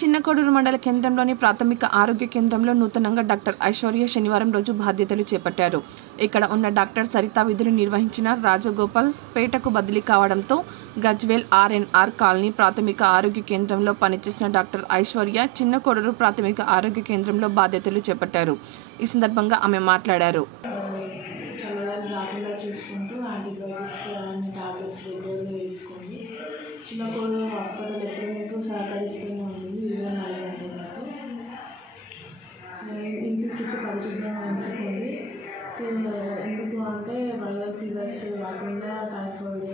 చిన్నకోడూరు మండల కేంద్రంలోని ప్రాథమిక ఆరోగ్య కేంద్రంలో నూతనంగా డాక్టర్ ఐశ్వర్య శనివారం రోజు బాధ్యతలు చేపట్టారు. ఇక్కడ ఉన్న డాక్టర్ సరిత విధులు నిర్వహించిన రాజగోపాల్ పేటకు బదిలీ కావడంతో గజ్వేల్ ఆర్ఎన్ఆర్ కాలనీ ప్రాథమిక ఆరోగ్య కేంద్రంలో పనిచేసిన డాక్టర్ ఐశ్వర్య చిన్నకోడూరు ప్రాథమిక ఆరోగ్య కేంద్రంలో బాధ్యతలు చేపట్టారు. ఈ సందర్భంగా ఆమె మాట్లాడారు. చిన్నకోడూరు హాస్పిటల్ ఎప్పుడు మీకు సహకరిస్తూనే ఉంది. 24 గంటల పాటు ఇంటి చుట్టూ పరిశుభ్రంగా ఉంచుకోండి. ఎందుకు అంటే వైరల్ ఫీవర్స్ రాకుండా టైఫాయిడ్